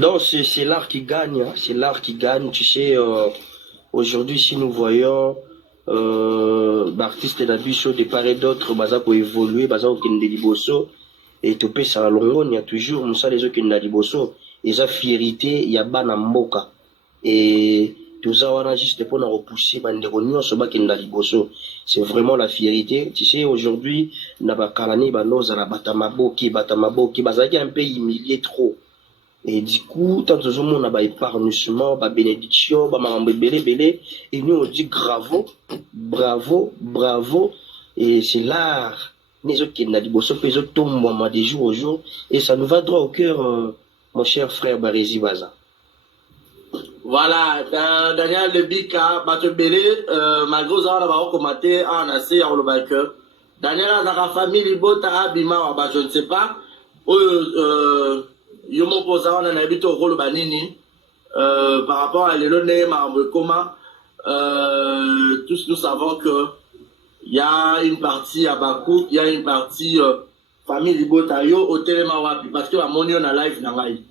Donc c'est l'art qui gagne, hein. C'est l'art qui gagne. Tu sais, aujourd'hui, si nous voyons artiste d'Abisso de part et d'autre, baza pour évoluer, baza au Kende Liboso, et topé ça longo, il y a toujours, Moussa les autres Kende Liboso, et sa fierté, il y a bana mboka. Et tout ça, on a juste pour nous repousser, c'est vraiment la fierté. Tu sais, aujourd'hui, n'a pas kalani, banoza, la batamaboki, bazaki un peu humilié trop. Et du coup, tant que nous avons épargnement, bénédiction, belé, et nous on dit bravo, bravo, bravo, et c'est l'art. Les autres qui n'ont dit, les autres tombent des jours au jour, et ça nous va droit au cœur, mon cher frère Barési Baza. Voilà, Daniel Lebika, Batebele, malgré ça, on va commenter, on a essayé, on le que Daniel a la famille, Libota, Abima, je ne sais pas, yo mon posa on a habité au rôle banini par rapport à l'élonné comment tous nous savons que il y a une partie à Bakou, il y a une partie famille Libotayo au Télémawapi parce que la monnaie on a live nangai.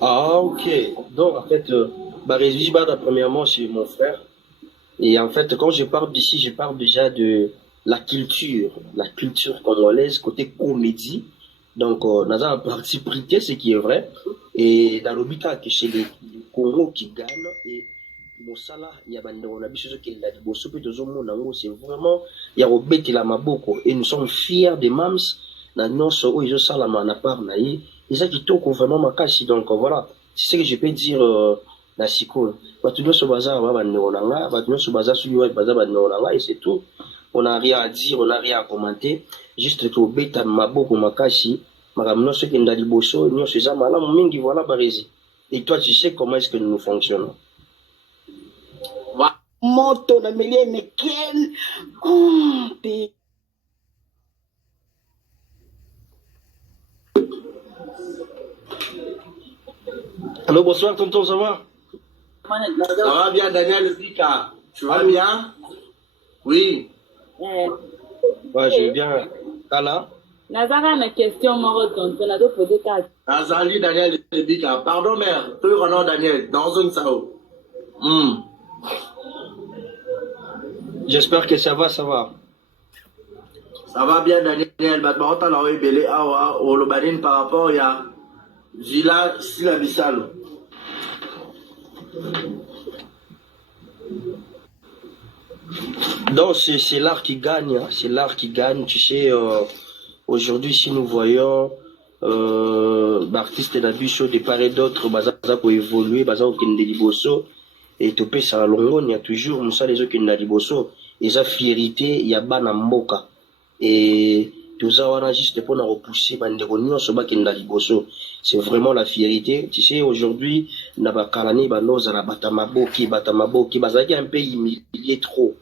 Ah ok, donc en fait Barési Bada premièrement c'est mon frère et en fait quand je parle d'ici je parle déjà de la culture congolaise côté comédie. Donc, on a un parti pris, ce qui est vrai. Et dans le but, que chez les Congo qui gagnent, et Mosala, il y a on a vu ce qu'il a dit, c'est vraiment, il y a Robert la Maboko. Et nous sommes fiers des Mams, na nyonso, où ils ont ça la mana part, naïe. Et ça qui toque vraiment ma casse. Donc, voilà. C'est ce que je peux dire, la Siko. Batuno so bazar, va, neonanga, batuno so bazar, suyo, bazar, neonanga, et c'est tout. On n'a rien à dire, on n'a rien à commenter. Juste que beta maboko makashi, makamno ce qui est liboso, nous c'est ça, malam mingi voilà Barési. Et toi, tu sais comment est-ce que nous fonctionnons. Moto na melie meken. Oh, Allô, bonsoir, tonton, ça va? Ça va bien, Daniel Lebika? Tu vas bien? Oui. Ouais, je vais bien. Kala? Nazara, ma question, mon tonton, on a posé quatre. Nazali, Daniel Lebika. Pardon, mère. Tu es Daniel, dans une sao. J'espère que ça va, ça va. Ça va bien, Daniel. Batman, on a belé awa, au lobanine par rapport à Gila Silabissalo. Donc, c'est l'art qui gagne, hein. C'est l'art qui gagne. Tu sais, aujourd'hui, si nous voyons artiste d'Abisso de part et d'autre, baza pour évoluer, baza au Kende Liboso, et topé ça longo, il y a toujours, Moussa les autres Kende Liboso, et sa fierté, il y a bana mboka. Et tout ça, on a juste pour nous repousser, c'est vraiment la fierté. Tu sais, aujourd'hui, n'a pas kalani, banoza, la batamaboki, bazaki un peu humilié trop.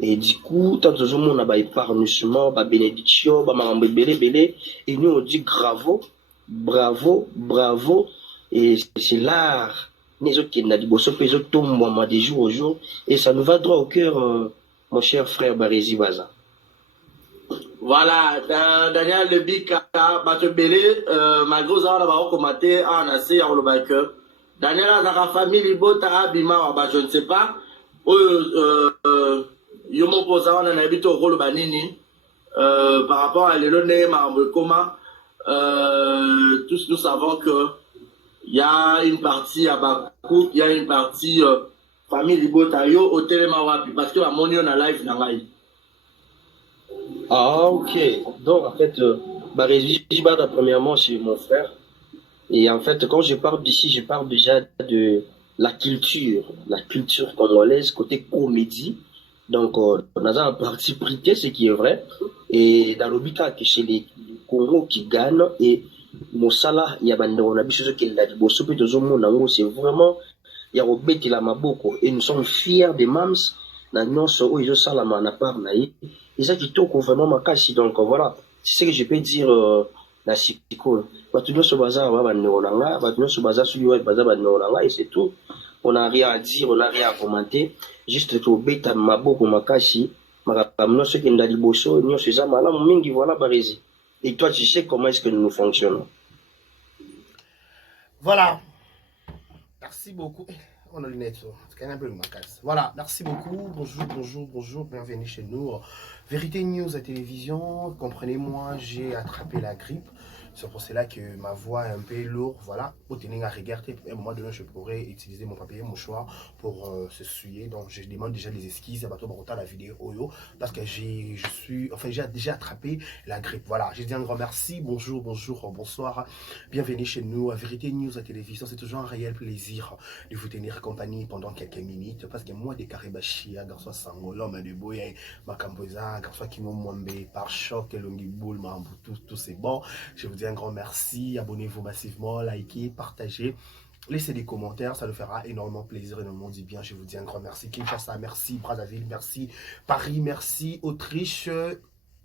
Et du coup, tant que nous avons épargnement, bénédiction, belé, et nous on dit bravo, bravo, bravo, et c'est l'art. Les autres qui n'ont pas les autres tombent des jours au jour, et ça nous va droit au cœur, mon cher frère Barési Baza. Voilà, Daniel Lebika, Batebele, malgré ça, on va commenter, on a essayé, on le que Daniel a la famille Libota, Abima, je ne sais pas, yo mon posa on a habité au rôle banini par rapport à l'élonné comment tous nous savons que il y a une partie à Bakou, il y a une partie famille Libotayo au Télémawapi parce que la monnaie on a live nangai. Ah ok, donc en fait Barési Bada premièrement c'est mon frère et en fait quand je parle d'ici je parle déjà de la culture congolaise côté comédie. Donc, on a un parti pris, ce qui est vrai. Et dans le but, que chez les Congo qui gagnent, et Mosala, il y a on a vu ce qu'il a dit, c'est vraiment, il y a Robert la Maboko. Et nous sommes fiers des Mams, na nyonso, où ils ont ça la mana part, naïe. Et ça qui toque vraiment ma casse. Donc, voilà. C'est ce que je peux dire, la Siko. Batuno so bazar, batuno so bazar, et c'est tout. On n'a rien à dire, on n'a rien à commenter. Juste que beta maboko makashi, makamno ce qui est liboso, nous c'est ça, malam mingi voilà Barési. Et toi, tu sais comment est-ce que nous fonctionnons. Voilà. Merci beaucoup. On a les lunettes, c'est quand même un peu ma casse. Voilà, merci beaucoup. Bonjour, bonjour, bonjour. Bienvenue chez nous. Vérité News à télévision. Comprenez-moi, j'ai attrapé la grippe. C'est pour cela que ma voix est un peu lourde. Voilà. Au tenir à regarder, à un moment donné, je pourrais utiliser mon papier mouchoir pour se souiller. Donc, je demande déjà des excuses à Bateau Barotta, la vidéo Oyo, parce que j'ai déjà attrapé la grippe. Voilà. Je dis un grand merci. Bonjour, bonjour, bonsoir. Bienvenue chez nous à Vérité News à télévision. C'est toujours un réel plaisir de vous tenir compagnie pendant quelques minutes. Parce que moi, des Karibachia, garçon Sangolo, mais de Boya, Makamboza, garçon Kimo Mwambe, par choc, Longiboul, tout c'est bon. Je vous dis un grand merci. Abonnez-vous massivement, likez, partagez. Laissez des commentaires, ça nous fera énormément plaisir, énormément du bien. Je vous dis un grand merci. Kinshasa, merci. Brazzaville, merci. Paris, merci. Autriche,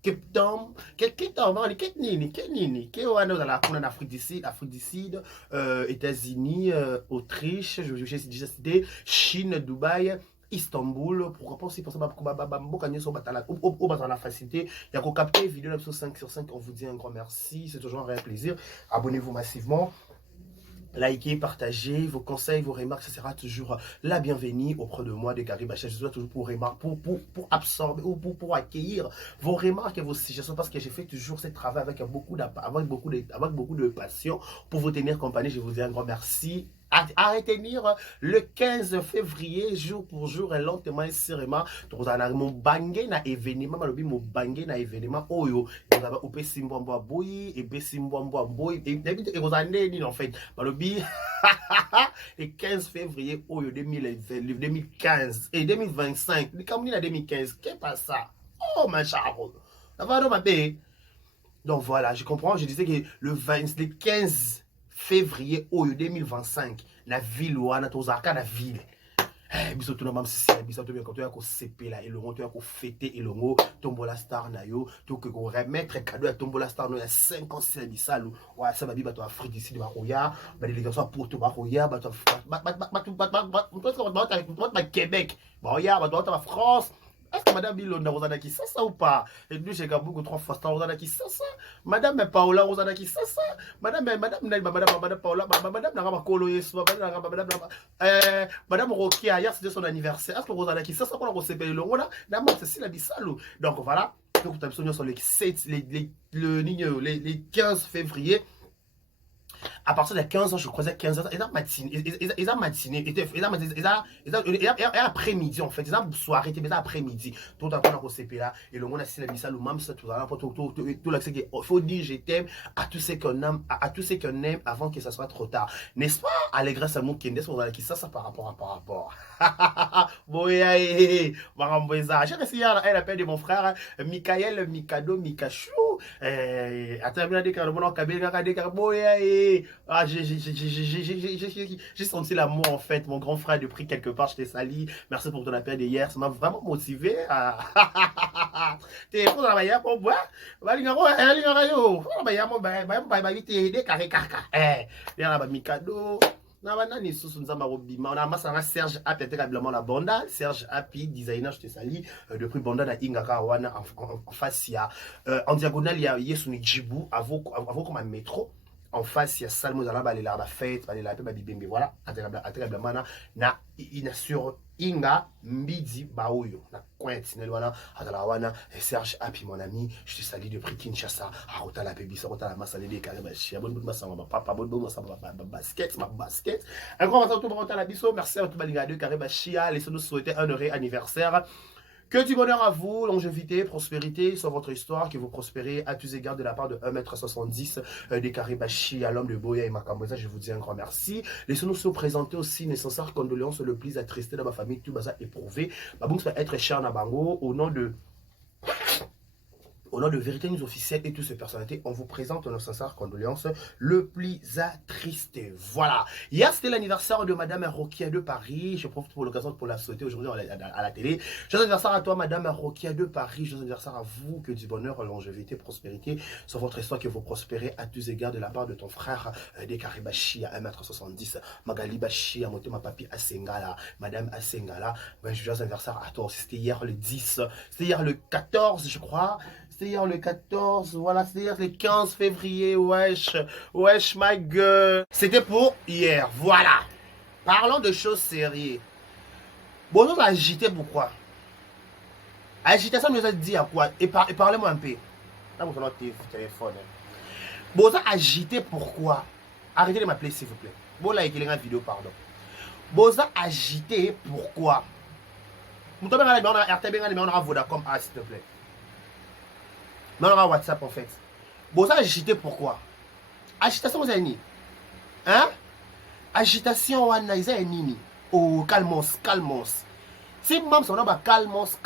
Cape Town, Afrique du Sud, États-Unis, Autriche, j'ai déjà cité, Chine, Dubaï, Istanbul, pourquoi pas aussi pour ça, la facilité, il y a qu'au capter vidéo 5 sur 5, on vous dit un grand merci, c'est toujours un réel plaisir, abonnez-vous massivement. Likez, partagez, vos conseils, vos remarques, ça sera toujours la bienvenue auprès de moi, de Karibacha. Je suis là toujours pour absorber ou pour accueillir vos remarques et vos suggestions parce que j'ai fait toujours ce travail avec beaucoup de passion pour vous tenir compagnie. Je vous dis un grand merci. À retenir le 15 février, jour pour jour, et lentement et sereinement, mon bangé na événement, mon bangé na événement, oyo, vous avez opé Simbombo Boy, et Bessimbombo Boy, et vous en avez en fait, le 15 février, oyo, 2015, et 2025, comme on a 2015, qu'est-ce que c'est ça? Oh, ma charo, ça va, ma bé. Donc voilà, je comprends, je disais que le 15 février 2025 la ville wana tozaka na ville biso tuna mam sisi biso to bien quand ko sepela et le monteur ko fêter et le mot tombola star na yo to ko remettre cadeau à tombola star no ya 5 ans c'est bisalu wa ça va bi bato Afrique d'ici ba roya ba délégation pour to ba roya ba Québec ba roya ba France. Est-ce que Madame Bilonda Rosana qui ça ou pas? Et nous j'ai beaucoup trop fast Rosana qui ça. Madame Paola Rosana qui ça. Madame Paola, Madame Narama Kolo Yesu, Madame Rokia hier c'était son anniversaire. Est-ce que Rosana qui ça pour la recevoir le rôle là? D'abord c'est la bisalou. Donc voilà, donc tu as besoin sur les 15 février. À partir de 15 ans, je croisais 15 ans, ils ont matinée, après-midi en fait, ils ont soirée, ils après-midi. Tout à l'heure, on s'est là, et le monde a signé la missa, le même, tout à l'heure, tout l'accès, il faut dire je t'aime à tous ceux qu'on aime, à tous ceux qu'on aime avant que ça soit trop tard. N'est-ce pas? Allégresse à mon Kendes, on a qui ça par rapport. Boya, j'ai réussi à l'appel de mon frère, Michael, Mikado, Mikachou, attends, j'ai senti l'amour en fait, mon grand frère de prix quelque part, je t'ai sali, merci pour ton appel d'hier, ça m'a vraiment motivé à... T'es pour travailler pour boire, Serge Api la banda Serge Api designer je te sali de prix banda na Ingaka wana en face il y a en diagonale il y a Yesuni Djibou avant comme un métro en face il y a Salmo Zalaba la fête la bibembe voilà atterablement na sur Inga Mbidi Baoyo na coin tinel wana atala wana Serge Api mon ami je te salue de prix Kinshasa à Rota pebi ça Rota la masale de Karibachi bonne masamba papa bonne masamba basket ma basket un grand merci à tout le monde à la biso merci à tout balinga de Karibachi laissez-nous souhaiter un heureux anniversaire. Que du bonheur à vous, longévité, prospérité sur votre histoire, que vous prospérez à tous égards de la part de 1m70 des Karibachi à l'homme de Boya et Makamboza. Je vous dis un grand merci. Laissez-nous se présenter aussi mes sincères condoléances le plus attristé dans ma famille, tout baza éprouvé. Baboum va être cher Nabango au nom de Vérité News officielle et toutes ces personnalités, on vous présente nos sincères condoléances le plus attristé. Voilà. Hier, c'était l'anniversaire de Madame Rokia de Paris. Je profite pour l'occasion pour la souhaiter aujourd'hui à la télé. Joyeux anniversaire à toi, Madame Rokia de Paris. Joyeux anniversaire à vous. Que du bonheur, longévité, prospérité sur votre histoire, que vous prospérez à tous égards de la part de ton frère des Karibachi à 1m70. Magali Bachi, à monter ma papy à Sengala. Madame à Sengala. Ben, joyeux anniversaire à toi. C'était hier le 10. C'était hier le 14, je crois. C'était hier le 14, voilà, c'était hier le 15 février, wesh, wesh, my gueule. C'était pour hier, voilà. Parlons de choses sérieuses. Bon, on a agité pourquoi? Agitation nous a dit à quoi? Et parlez-moi un peu. Là, vous avez votre téléphone. Bon, on a agité pourquoi? Arrêtez de m'appeler s'il vous plaît. Bon, là, il y a une vidéo, pardon. Bon, on a agité pourquoi? Nous on a RTB, on aura Vodacom, s'il te plaît. Mais on aura WhatsApp en fait. Bon, ça agité pourquoi? Agitation, vous avez ni? Hein? Agitation, on a ni. Oh, calmos, calmos. Si même ça, on a calmos.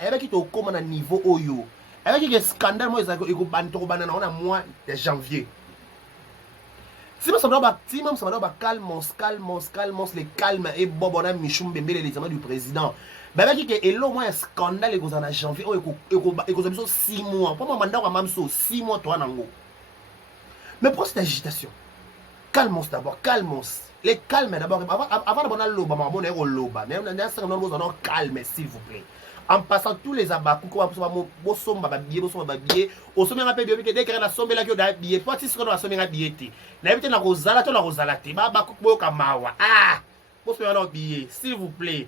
Et avec qui tu as un niveau oyo. Avec qui scandale, moi, il y a mois de janvier. Si même ça, on a calmos, les calmes et Bob, on a Michoum Bembe, les examens du président. Mais avec qui est moins un scandale, il y a en janvier, il y a 6 mois. Pour moi, mandat, on a 6 mois, toi, nango. Mais pour cette agitation, calmos d'abord, calmos. Les calmes d'abord. Avant de l'oba, on est au loba. Mais on a calme, s'il vous plaît. En passant tous les abakous, on va billet, au sommet rappel bien que dès que la somme là qui a billet, toi tu seras dans la somme là billet. N'habitez la rosala, tu la rosala, babakou bo kamawa. Ah, vous serez dans billet, s'il vous plaît.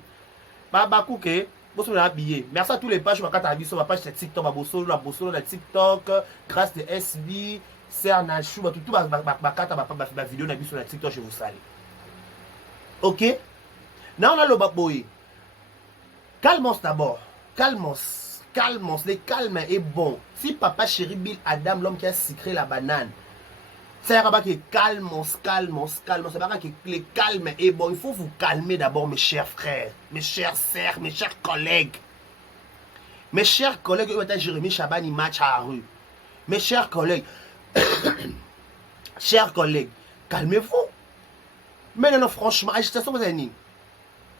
Babakou que vous serez dans billet. Merci à tous les pages, ma carte sur ma page TikTok, la bossolo, la TikTok, grâce de SB, Cernachou, tout ma carte, ma vidéo sur la TikTok, je vous salue. Ok? Now on a le baboy. Calmos d'abord. Calmos. Le calme est bon. Si papa chéri Bill Adam, l'homme qui a sucré la banane, c'est un qui est calmos. C'est pas que le calme est bon. Il faut vous calmer d'abord, mes chers frères, mes chères sœurs, mes chers collègues. Mes chers collègues, Jérémy Chabani match à la rue. Mes chers collègues, calmez-vous. Mais non, franchement, agitation, vous avez dit.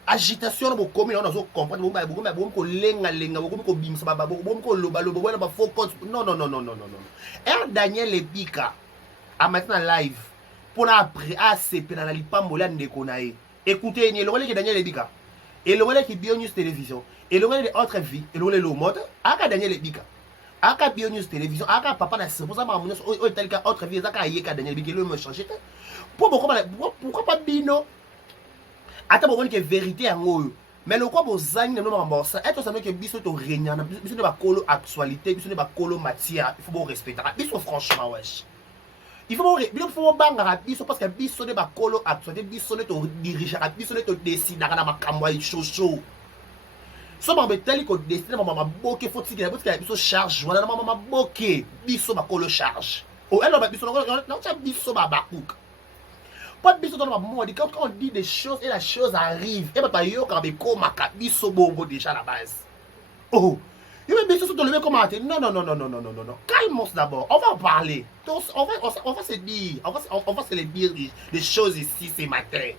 Agitation, vous comprenez, on a compris, vous non. Daniel Ebika, à maintenant live, pour après, c'est dans la lipambola de Konae. Écoutez, il y a le Daniel Ebika, et le relais qui est Bionews Télévision, et le relais de Autre Vie, et le relais de mode, à Daniel Ebika. Aka Bionews Télévision, aka papa na c'est pour ça que tel cas Autre Vie, aka Yeka Daniel Ebika, le me changer. Pourquoi pas Bino? Attends, bon, que vérité en haut. Mais le quoi, vous avez un nombre ça. Est-ce que biso to régnant, biso ne pas colo actualité, biso ne pas colo matière. Il faut vous respecter. Biso franchement, wesh. Il faut banga biso parce que biso ne pas colo actualité, biso ne to diriger, biso ne to décider dans ma camouaille chaud. So ma beteli ko décider ma boké faut tirer parce que biso charge, voilà ma boké, biso ma colo charge. Oh, elle va biso non, ça biso ba bakouk. Pas de biso dans le monde, quand on dit des choses et la chose arrive, et pas yo quand beko makabiso bobo déjà la base. Oh, il veut biso dans le même commentaire. Non. Calmons d'abord. On va en parler. On va se dire, on va se dire les choses ici ce matin.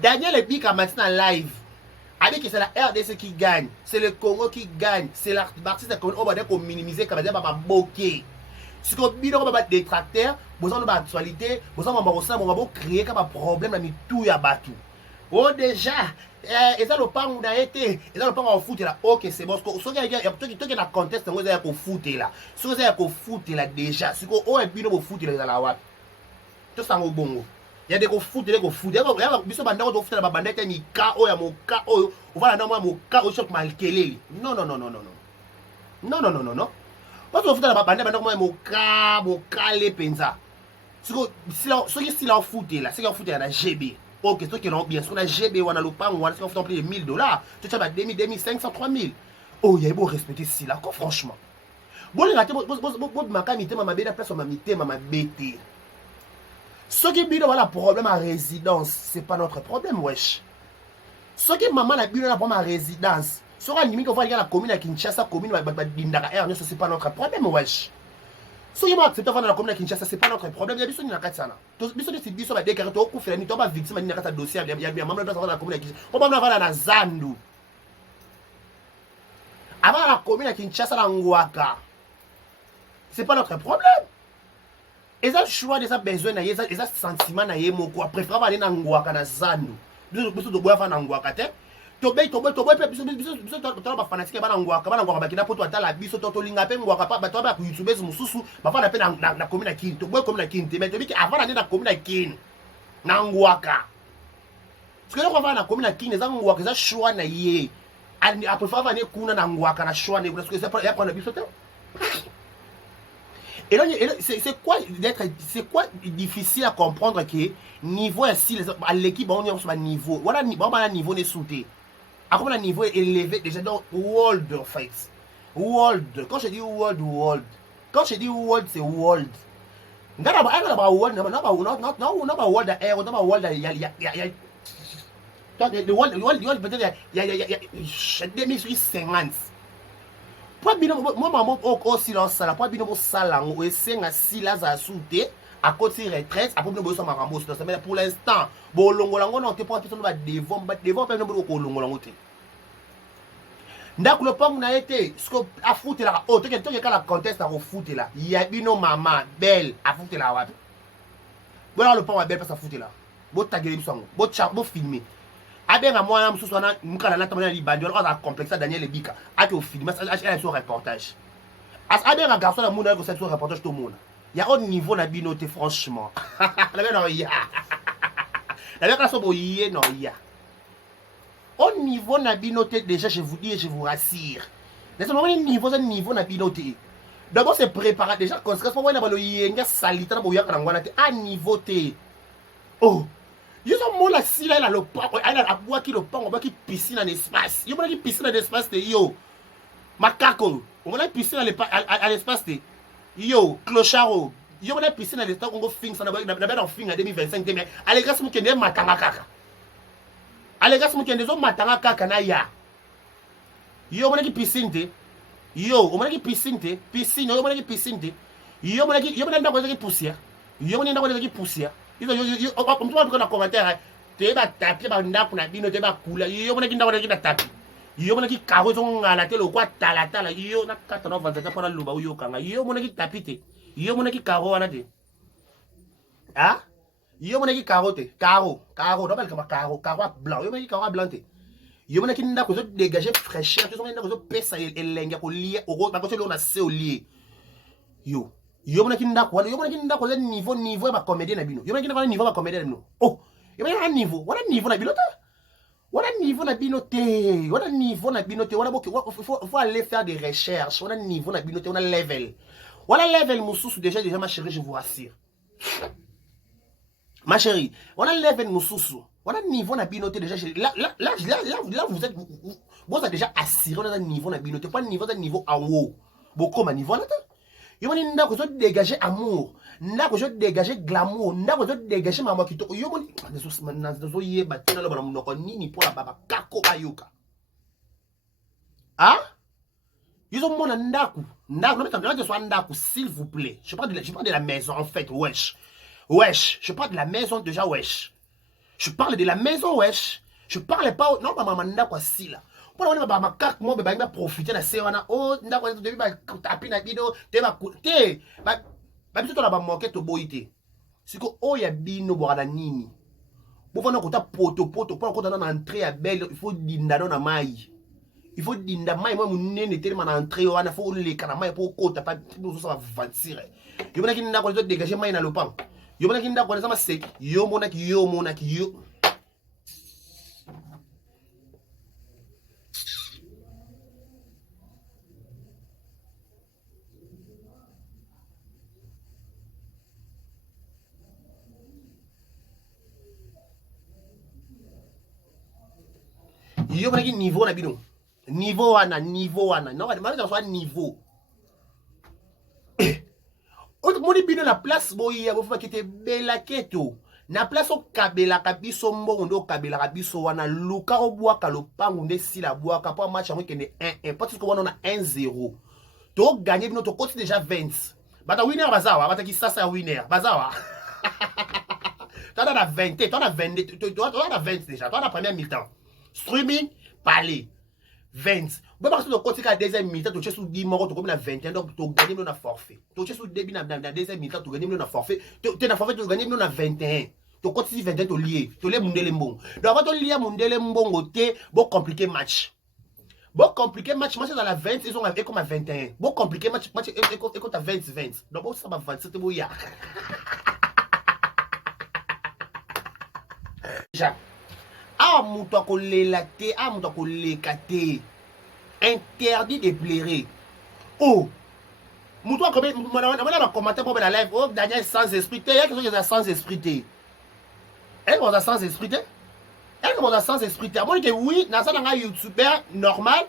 Daniel Ebika maintenant live. Avec que c'est la RDC qui gagne, c'est le Congo qui gagne, c'est l'artiste qu'on va dire qu'on minimise comme dire papa bokeh. Si vous avez des détracteurs, vous avez des actualités, vous avez créer un problème dans tout ya batu. Oh déjà, et ça le pas on a été, et ça le pas on fout là. OK, c'est bon. Ce qui est dans contexte, vous avez fout là. Si vous avez fout là déjà, si vous avez bino vous fout là la wa. Tout ça au bon. Il y a des fout là ko fout. Il y a biso banda ko fout là bandette ni ka o ya mo ka o. On va na mo ka o choc malkeleli. Non. Parce que vous faites la bande, mon cas, les pensa. Ce qui est en foot là, c'est qu'en foot là, GB. Ok, ceux qui l'ont bien sûr, la GB, on a le pan, on a fait plus de 1000 $. Tu sais, 2000, 2500, 3000. Oh, il y a beau respecter ceci là, quoi, franchement. Bon, les gars, ma camité, ma bête, place, ma mité, ma bête. Ceux qui ont un problème à résidence, c'est pas notre problème, wesh. Ceux qui maman a eu un problème à résidence. Si on a la commune à Kinshasa, la commune à ce n'est pas notre problème, wesh. Si on a accepté de la commune à Kinshasa, ce n'est pas notre problème. Il y a des gens qui ont des gens qui ont des gens qui ont des victimes qui ont des dossiers. Il y a des gens qui ont la commune à Kinshasa. On va avoir la Zandu. Avant la commune à Kinshasa, la Ngouaka. Ce n'est pas notre problème. Et ça, choix de ça, besoin, et ça, sentiment, préférable aller dans Ngouaka, dans Zandu. Nous devons faire dans Ngouaka. Tobé, biso to ba fanatique ba ngwaka bakina poto atala biso to linga pe ngwaka pa ba to ba ku YouTube mususu ba fana pe na commune kin to boy commune kin te mais to biki avant na commune kin na ngwaka parce que ko va na commune kin za ngwaka za choix na ye ani après fa va ne kuna na ngwaka na choix ne parce que c'est pas ya prendre biso te. Et là c'est quoi difficile à comprendre que niveau ici à l'équipe on est sur niveau voilà niveau ne sauté. À comme le niveau est élevé déjà dans world en fait. World. Quand je dis world. Quand je dis world, c'est world. Non world, non world air, non world le world peut-être il y a 2050. Pour bien moi au silence ça, pour bien sala on essaie à silence à sauter à côté retraite après nous besoin marambo ça mais pour l'instant bon longolango non te pas personne va devant pas nous ko longolango te ndako le pang na été ce que a foutre là oh tu que la conteste à foutre là il y a bino maman belle à foutre là wapi bon le pang belle pas à foutre là bo taguer bisango bo filmer abenga mwana mususu wana mukala na tamana libandi on a complexe Daniel Ebika a to filmer ça sur reportage as abenga garçon na mona ko ça sur reportage tout monde il y a au niveau na binoté franchement la ben non ya la ben ka so boyé non ya au niveau na binoté déjà je vous dis et je vous rassure mais au niveau na binoté d'abord c'est préparé déjà conséquence pour moi na balo yenga salita na boya kana ngwana te à niveau té oh ils ont mon la sila la le pa a bois qui le pa on va qui piscine en espace yo mona qui piscine en espace te yo macaco on va piscine à l'espace te yo clocharo yo mona piscine à l'espace on go fin ça na ba fin en 2025 mais allez grâce mo kende matanga kaka allez grâce mo kende zo matanga kaka na ya yo mona qui piscine te yo on mona qui piscine te piscine yo mona qui piscine te yo mona ndako qui poussière yo mona ndako qui poussière yo comme toi dans commentaire te ba taper ba ndako na bino te ba kula yo mona ki ndako ki na taper yo mona ki karo zo ngala te lo kwa tala yo na 490 pour loba yo kanga yo mona ki tapite yo mona ki karo wana te ah yo mona ki karo te karo do ba kama karo blanc yo mona ki karo blanc te yo mona ki ndako zo dégager fraîcheur zo mona ndako zo pesa elenga ko lié o ba ko se lo na se o lié yo mona ki ndako le niveau ba comédien na bino yo mona ki ndako niveau ba comédien na bino oh yo mona niveau wala niveau na bino ta wala niveau na bino te wala niveau na bino te wala boki faut aller faire des recherches wala niveau na bino te wala level mususu déjà ma chérie je vous rassure ma chérie wala level mususu wala niveau na bino te déjà là vous êtes vous avez déjà assuré dans un niveau na bino te pas niveau en haut beaucoup ma niveau là yo moni ndako zo dégager amour ndako zo dégager glamour ndako zo dégager mama kitoko yo moni zo yeba tena lo bana munoko nini pour la baba kako bayuka ah ils ont mon ndako mais soit ndako s'il vous plaît je parle de la maison en fait wesh je parle de la maison déjà wesh je parle de la maison wesh je parle pas non maman ndako asila pour on va makak mo be ba profiter na se wana oh ndako to ba tapi na bino te ba te ba biso to na ba moquette to boité siko o ya bino bwana nini bo fona ko ta poto pour ko ta na entrée ya belle il faut dinda na mai il faut dinda mai mo munene tellement na entrée wana faut le kana mai pour ko ta pas nous ça va vantir yo mona ki ndako to dégager mai na lopang yo mona ki ndako na ma sek yo mona ki yo yo mona ki niveau na bino niveau wana non ba ça soit niveau autre moni bino la place boya bo fa kete bela keto na place o kabela kabiso mbongo ndo kabela kabiso wana luka obwaka lopangu nde sila bwaka po match yango kende 1-1 parce que wana na 1-0 to gagner bino to côté déjà 20 bata winner bazawa bata ki sasa winner bazawa t'as na 20 t'as na 22 t'as na 20 déjà t'as na première mi-temps streaming parler 20 bon parce que le côté deuxième mi-temps tu sous 10 morts tu comme na 21 donc tu gagner na forfait tu sous début na deuxième mi-temps tu gagner na forfait tu na forfait tu gagner na 21 To kotisi 21 to lié mundele mbongo. Donc quand on lié mundele mbongo te, bon compliqué match. Bon compliqué match dans la 20, ils ont avec comme à 21. Bon compliqué match écoute à 20. Donc ça va 27 bouya. Ja. Ah muto ko lelate, ah muto ko lekate. Interdit de blairer. Oh. Muto ko on commenter pour la live. Oh Daniel sans esprit. Il y a quelque chose qui est sans esprit. Elle va sans esprit. Elle va sans esprit. Moi que oui, dans ça dans un YouTuber normal.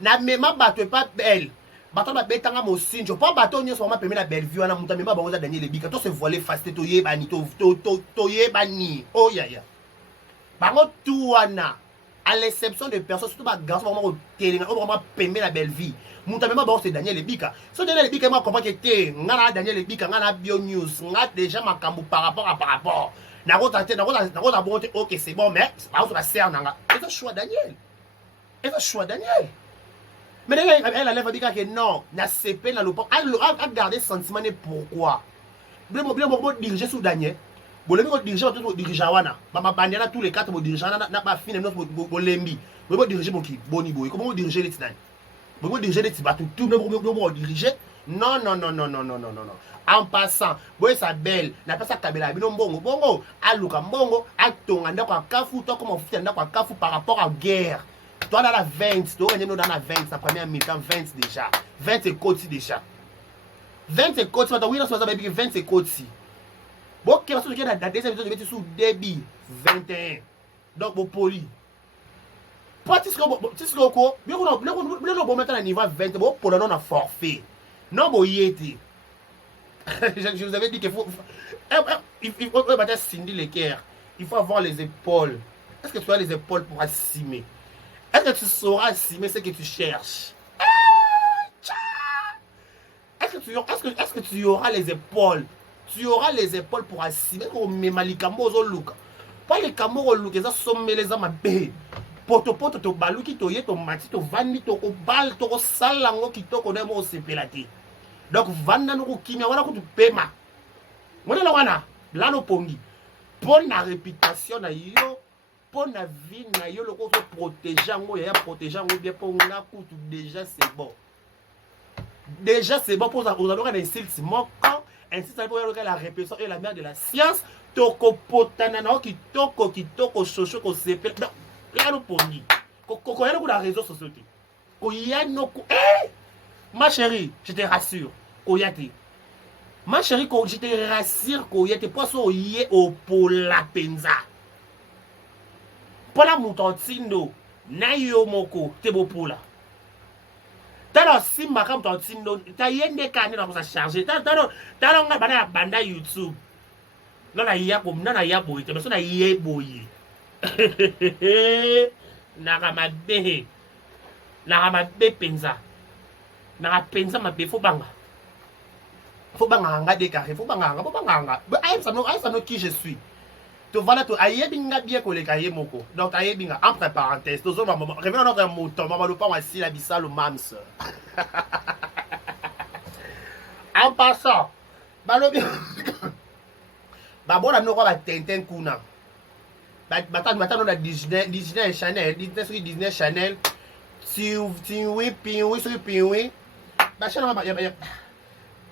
Na même bateau pas belle. Bateau ba betanga mo sinjo. Pas bateau ni so ma permis la belle vue na muta même ba bonza Daniel Lebika. To se voler fasté to yebani to yebani. Oh ya ya. Bango tout wana. À l'exception de personnes surtout ba garçon vraiment télé, on vraiment permis la belle vie. Muta même ba c'est Daniel Lebika. So Daniel Lebika moi comprend que té ngana Daniel Lebika ngana bio news. Ngana déjà makambu par rapport. Na rota bonté OK c'est bon mais c'est pas la serre nanga. C'est un choix Daniel. C'est un choix Daniel. Mais elle a l'air dire que non, na CP na lopo. A garder sentiment et pourquoi. Bien diriger sous Daniel. Bon le diriger tout diriger wana. Ba bandana tous les quatre diriger na ba fine notre bolembi. Bon diriger mon qui boni boy. Comment diriger les tinani? Bon diriger les tibatu tout bon diriger. Non. En passant, boy sa belle, na pas sa kabela bino mbongo, aluka mbongo, atonga ndako kafu to comme officiel ndako kafu par rapport à guerre. Toi dans la 20, toi on est dans la 20, sa première mi-temps 20 déjà. 20 c'est côté déjà. 20 c'est côté, oui non ça baby 20 c'est côté. Bon qui va se dire la deuxième épisode de mettre sous débit 21. Donc bon poli. Tisco ko, bien on bon mettre à niveau 20, bon pour non à forfait. Non bon yéti. Je vous avais dit qu'il faut battre Cindy Lecker. Il faut avoir les épaules. Est-ce que tu as les épaules pour assumer? Est-ce que tu sauras assumer ce que tu cherches? Est-ce que tu auras les épaules? Tu auras les épaules pour assumer comme Malikambo Zoluka. Pas les Kambo Luka, ça somme les amabé. Poto to baluki to ye to mati to vandi to bal to salango ki to ko demo sepelati. Donc vanda no kimia wana kutu pema. Mwana la wana lano pongi. Pour la réputation na yo, pour la vie na yo le ko protéger ngo ya protéger ngo bien pour nga kutu déjà c'est bon. Déjà c'est bon pour ça vous allez un style mon quand ainsi ça pour la réputation et la mère de la science toko potana na kitoko soso ko sepel. Lano pongi. Ko ya no la réseau société. Ko ya no ko ma chérie, je te rassure. Koyate. Ma chérie, je te rassure Koyate. Poisson yé au pola penza. Pola moutontino. Na yo moko. Te bo pola. T'as si makam tontino. T'as yende kane dans sa charger. T'as nga banda YouTube. Non na ya comme non na ya boy. Te na yé boy. Nakamabe penza. Na penza mabe fo banga. Faut banga décarré, faut banga. Aïe ça no qui je suis. Tu voilà tu aïe binga bien ko le kaye moko. Donc aïe binga entre parenthèses. Tous on maman revenons notre mouton, maman le pas aussi la bissale mams. En passant, balobi. Ba bona no ko ba tenten kuna. Bata na Disney Channel, Disney Channel. Si oui, puis ba chaîne ba ya.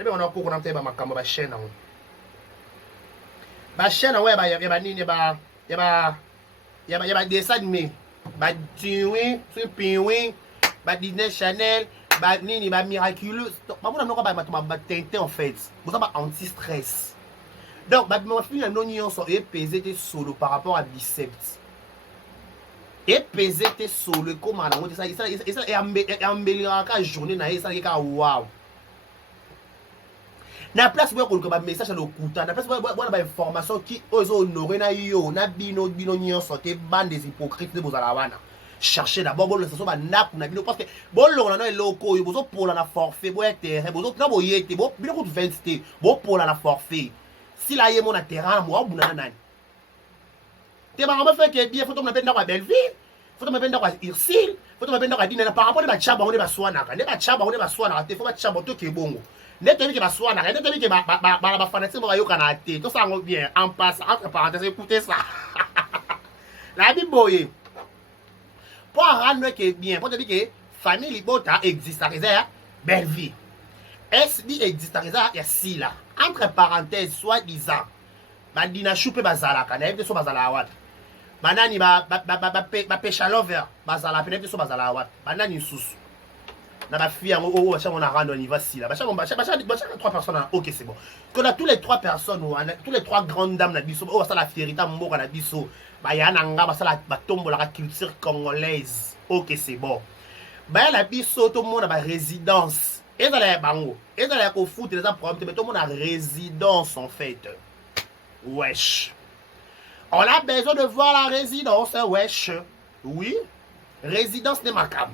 On a beaucoup de temps makambo ba chaîne on. Ba chaîne ouais ba ya nini ba ya dessin animé. Ba tiwi, piwi, ba Disney Channel, ba nini ba miraculeux. Ba bona noko ba teinté en fait. Vous ça anti stress. Donc ba mon fille non yon so et peser tes solo par rapport à biceps. Et peser tes solo comment on ça et embellira ka journée na ça ka wow. Na place où on a un message à l'okuta, na place où on a une information qui ose honorer na yo, na bino nyon sorte bande des hypocrites de bozalawana. Cherchez d'abord bon le ça ba nap na bino parce que bon lo na loko yo bozo pour la forfait, bo terrain, bozo na bo yete, bo bino ko 20 bo pour la forfait. Si la yé mon terrain moi buna nani. Te ba on fait que bien faut to na benda kwa Belleville, faut to na benda kwa Irsil, faut to babenda ka dina par rapport à bachaba on est baswana ka ne bachaba on est baswana te faut bachaba to ke bongo ne te ke baswana ka ne te ke ba fanatique ba yoka na te to ça bien en passe entre parenthèses écoutez ça la biboye pour rendre que bien pour te dire que famille libota existe à réserve belle vie SB existe à réserve ya si là entre parenthèses soi-disant bandina choupe bazala ka na so bazala wat banani ba pêche lover bazala pene so bazala wat banani susu na ba fille on a rendre au niveau si là ba trois personnes OK c'est bon que là tous les trois personnes tous les trois grandes dames na biso ça la fierité mboka na biso ba yana nga ba sala ba tombola la culture congolaise OK c'est bon ba la biso tout le monde ba résidence et dans les bango et dans les ko foot les problèmes mais tout le monde a résidence en fait wesh. On a besoin de voir la résidence, wesh. Oui, résidence de Macam.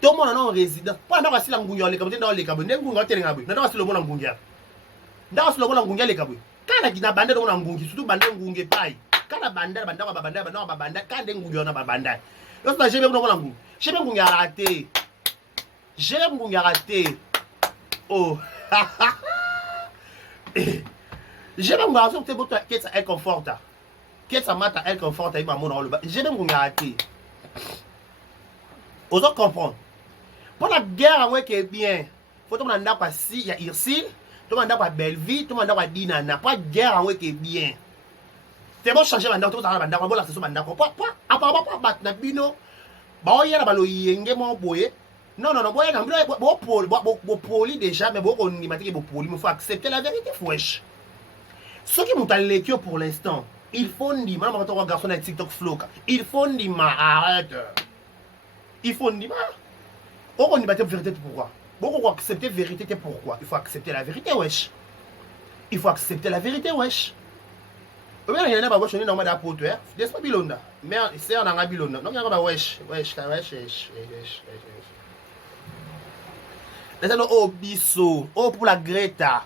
Tout le monde a une résidence. Pas dans la Ngungia, les Kabou, dans les Kabou, Nengunga, Téléngabou, dans le monde Ngungia. Dans le monde Ngungia, les Kabou. Quand la Guina Banda, on a Ngungi, surtout Banda Ngungi Pai. Quand la Banda, quand les Ngungia, on a Banda. Lorsque j'ai bien Ngungi, j'ai bien Ngungia raté. J'ai bien Ngungia raté. Oh, j'ai même garçon que c'est un confort. Qu'est-ce que mata un confort avec mon rôle. J'ai même raté. Vous autres comprendre. Pour la guerre avec est bien. Faut tout le monde pas si il y a Irsil, tout le monde pas Belleville, tout le monde pas Dina, n'a pas de guerre avec est bien. C'est bon changer maintenant tout ça là bon la session maintenant pas apparemment pas battre na bino. Ba oyela ba lo yenge mo boye. Non, boye na bo poli déjà mais bo on ni matike bo poli, il faut accepter la vérité wesh. Ce qui m'ont allé pour l'instant, il faut dire, madame, quand on garçon avec TikTok flow, il faut dire, arrête. Il faut dire, on n'y battait vérité pourquoi? Bon, on accepter vérité pourquoi? Il faut accepter la vérité, wesh. Il faut accepter la vérité, wesh. Il y en a pas, je suis normal d'apôtre, n'est-ce pas Bilonda? Mais c'est un arabe Bilonda. Donc, il y a un wesh. Laissez-nous au bisso, oh pour la Greta.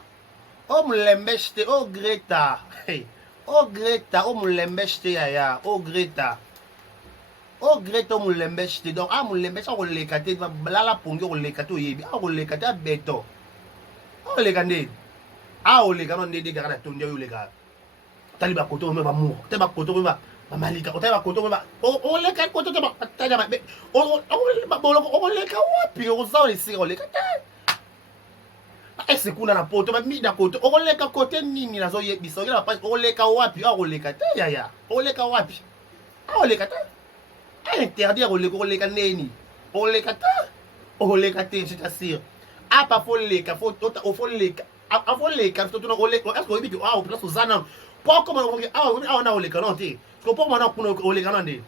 Oh mulembeshte, oh Greta. Hey. Oh Greta, oh mulembeshte yaya. Oh Greta. Oh Greta mulembeshte. Donc ah mulembeshte on le kate la pongi on le kate yebi. Ah on le kate beto. Oh le kande. Ah on le kande de garana tondia yo le gars. Taliba koto me ba mou. Teba koto me ba malika. Teba koto me ba. On le kate koto teba taja ba. On le kate wapi on ça on le kate. C'est kuna na poto ba mi na koto oleka kote nini nazo yebisa ngela pa oleka wapi oleka te yaya oleka wapi oleka te interdire oleka neni oleka te c'est-à-dire apa foleka foleka afoleka to na oleka est-ce que obibi au place zana pour comment on na oleka non te parce que pour moi na kuna oleka non de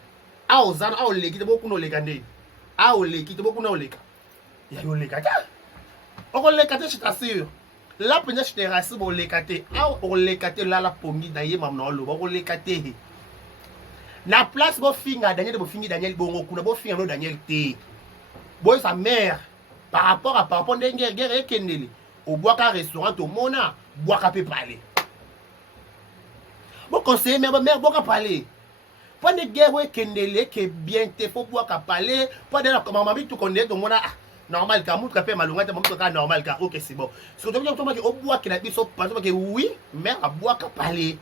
zana oleki te boku na oleka nde oleki te boku na oleka ya oleka te on les kate je t'assure la première je te rassure on les kate on les kate là la pongi d'ailleurs maman lo on les kate na place bo finga Daniel bongo kuna bo finga no Daniel te boy sa mère par rapport ndenge guerre ekendeli au bois ka restaurant au mona bois ka peut parler bon conseiller mère bois ka parler pas de guerre ekendeli que bien te faut bois ka parler pas de la maman bi tout connaît donc mona normal ka mutu ka pe malunga te mutu ka normal ka OK c'est bon ce que tu veux dire au bois qui na biso parce que oui mais à bois ka parler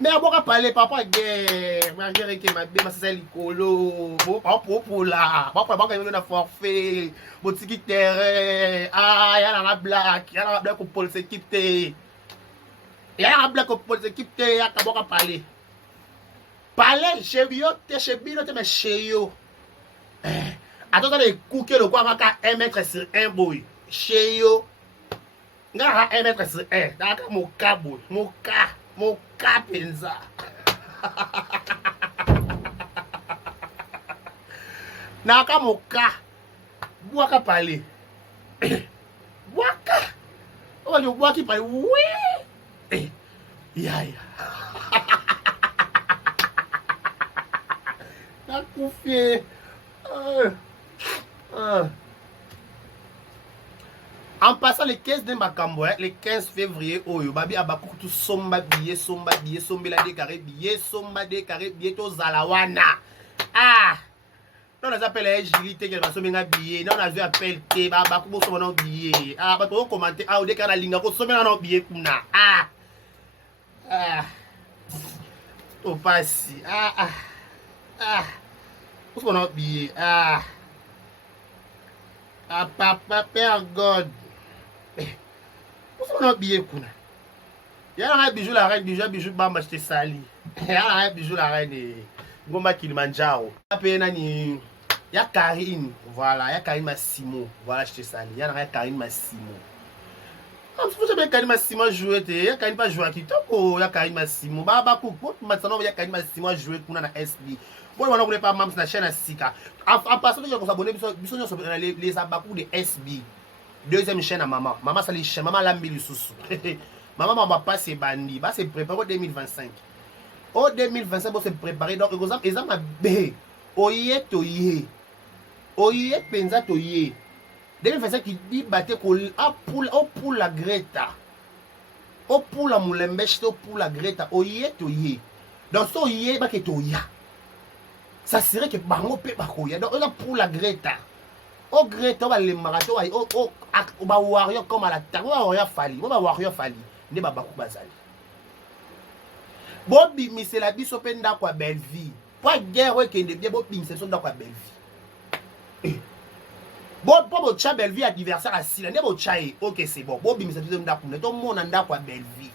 mais à bois ka parler papa guerre guerre qui m'a bien c'est likolo bon pour là papa ka na forfait botiki terrain ya na black ko police équipe te ya na black ko police équipe te ya ka bois ka parler chez yo te chez bino te mais chez yo attends les coups que le quoi va 1 mètre sur 1 boy chez yo nga 1 mètre sur 1 dans mon cas boy mon cas penza naka mon cas bois ka parler bois ka on le bois qui parle oui ya na confié en passant le 15 de Makambo, le 15 février, Oyo, Babi Abakou, tout somba billet, somba la décaré billet, somba décaré billet, to Zalawana. Ah! Non, on appelle les agilité, qu'elle va se mettre un billet. Non, on a vu appel T, bah, comment se met un billet. Ah, bah, tu commenter. Ah, au début, on a ligne, on se met un billet, kuna. Ah! Ah! Au passé. Ah, ah. Ah! On se met un billet. Ah! Ah, papa, père God. On se met un billet, kuna. Il y a un bijou, la reine, bijou, bamba, je t'ai sali. Il y a un bijou, la reine, Gomba Kilimanjaro. Il y a Karine, voilà, il y a Karine Massimo, voilà, je te salue. Il y a Karine Massimo. Vous savez Karine Massimo jouer, il y a Karine pas jouer qui il y a Karine Massimo. Bah, maintenant, il y a Karine Massimo jouer pour la SB. Bon, on ne pas même la chaîne à Sika. En passant, nous avons abonné, les abakou de SB. Deuxième chaîne à maman. Maman, ça les chaînes, maman l'a mis le sous. Maman, va pas se bandi, va se préparer au 2025. Au 2025, on se préparer. Donc, ils ont bé. Oye toye. Oye penza toye. 2025 qui dit battre pour la Greta. O pour la Moulembeche, pour la Greta. Oye toye. Donc, so oye ba ke toya. Ça serait que bango pe bakoya. Donc, on a pour la Greta. O Greta, on va le marathon. On va warrior comme à la table. On va warrior fali. On va warrior fali. Ne ba bakou bazali. Bobi, mais c'est la biso penda kwa belle vie. Pour guerre, ouais, qui est bien, Bobi, c'est son dans quoi belle vie. Bon, pour votre belle vie anniversaire à Sila, ne votre chat, ok, c'est bon. Bobi, c'est son dans quoi, tout le monde dans quoi belle vie.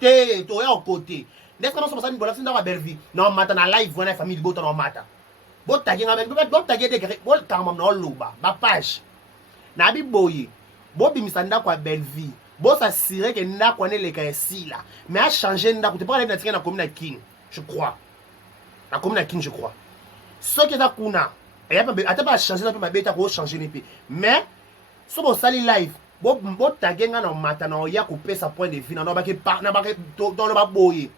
T'es, tu es au côté. N'est-ce pas, nous sommes dans quoi belle vie. Non, maintenant, live, voilà, la famille, botan en matin. Bon, t'as gagné avec, bon, t'as gagné des bon, t'as même dans l'eau, ma page. Nabi Boye, Bobi, c'est dans quoi belle vie. Bon, ça serait que n'a quoi les gars ici là. Mais à changer, n'a pas aller dans la commune King, je crois. La commune King, je crois. Ce qui est à Kuna, et attends pas changer, ça peut m'abêter à changer les pays. Mais, si vous allez live, bon, t'as gagné dans le matin, il y a coupé sa point de vue, dans le bas boye.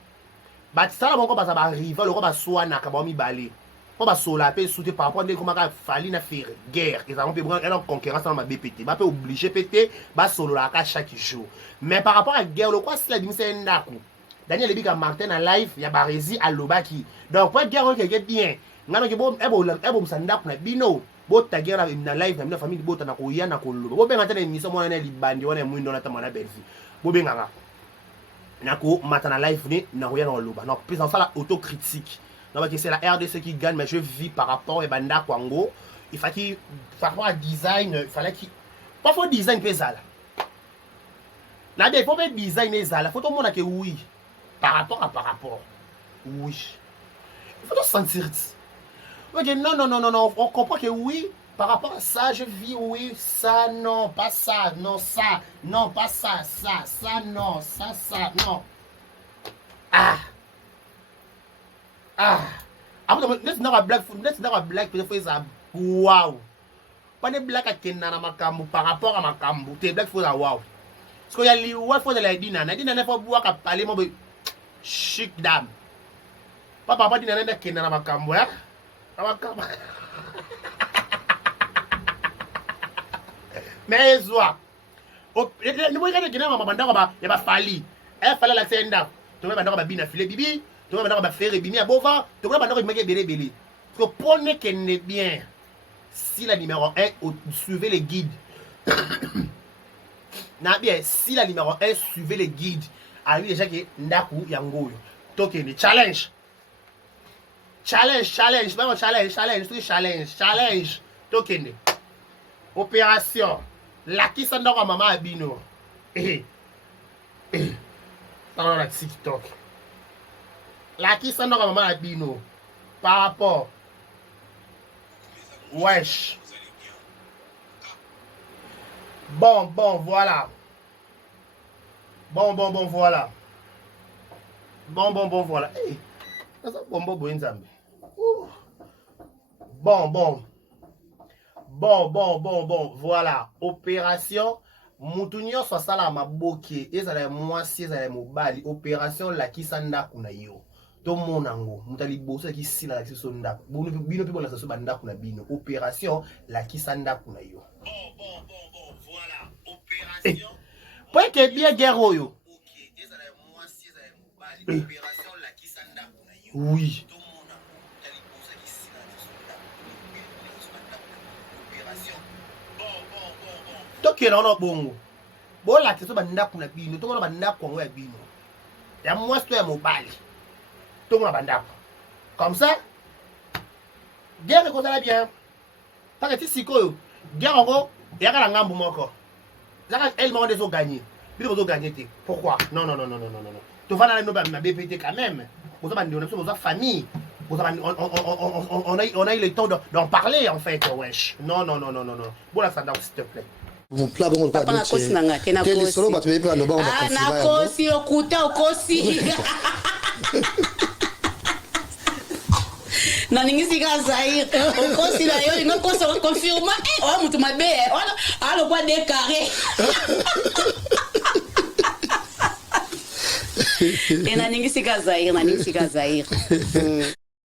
Bah, ça, on va arriver, on va soigner, on va balai. On va solaper, sauter par rapport à comment il fallait faire guerre. Ils ont une concurrence dans ma BPT. Je peux obliger péter, je solo la chaque jour. Mais par rapport à la guerre, le quoi, c'est la c'est un nakou. Daniel Lebika Martin en live, il y a Barési à l'Obaki. Donc, pour la guerre, on est bien. On a un sandak, on a bino. Bon, ta guerre dans live, dans la famille, bon, on a koya, on a kolo. Bon, ben, on a une mission, on a une bande, on a une dans la tamana belfi. Bon, ben, on a ko, maintenant, live, on a rien dans l'Oba. Donc, plus en ça, la autocritique. Non, parce que c'est la RDC qui gagne, mais je vis par rapport à Banda Kwango. Il fallait qu'il, par rapport à design, il fallait qu'il. Parfois, design peut ça. Là, il faut faire design et ça. Il faut tout le monde que oui. Par rapport. Oui. Il faut tout sentir. Ok, non. On comprend que oui. Par rapport à ça, je vis, oui. Ça, non. Pas ça. Non, ça. Non, pas ça. Ça, non. Ça, non. Après, let's not a black, peut-être ça. Wow. Pas de black à Kenana Makambu par rapport à Makambu. T'es black, faut la wow. Parce qu'il y a les ouais, faut de la dina. Nadina n'a pas boire qu'à parler, mon chic dame. Papa, dina n'a Kenana Makambu, hein? Makambu. Mais, zoa. Nous, regardez que nous, Banda, il y a pas fallu. Elle fallait la scène. Tu vois, Banda, Bina filet bibi. Tu vois, maintenant, on va faire bimi à Bova. Tu vois, maintenant, on va faire belé. Parce que pour ne qu'elle est bien, si la numéro 1, suivez les guides. Bien, si la numéro 1, suivez les guides. Alors, déjà, que Ndaku Yango. Token, challenge. Challenge. Token. Opération. La qui s'en donne à maman Abino. Dans la TikTok. La qui s'en donne à maman Abino. Par rapport. Wesh. Bon, voilà. Bon, voilà. Bon, voilà. Hey. Bon, voilà. Opération. Moutounio soit ça là ma boké. Et ça là moi si ça là mobali. Opération la qui s'anda kuna yo. Tout le monde ango. Moutali bosse qui si la qui sonda. Bino people la so banda kuna bino. Opération la qui s'anda kuna yo. Bon, voilà. Opération. Pour que bien guerre yo. OK. Et ça là moi si ça là mobali. Opération la qui s'anda kuna yo. Oui. Tout le monde ango. Moutali bosse qui si la Tokyo na bongo. Bon la question bandako na bino, to na bandako ngo ya bino. Ya moi sto ya mobali. To na bandako. Comme ça, guerre ko ça bien. Parce que si sikoyo, guerre ngo ya kala ngambu moko. Là elle m'a des gagner. Bino zo gagner té. Pourquoi? Non. Tu vas dans la BPT quand même. Vous avez une famille. On a eu le temps d'en parler en fait, wesh. Non. Bon la Sanda, s'il te plaît. Mon plat bon pas Papa kosi nanga te na quel kosi. solo ba tu peux no ba on Ah na kosi okuta okosi. Na ningisi ka Zaire. Okosi na yo ngo kosi ko confirma. Oh mutu mabe. Alo kwa décarré. Na ningisi ka Zaire.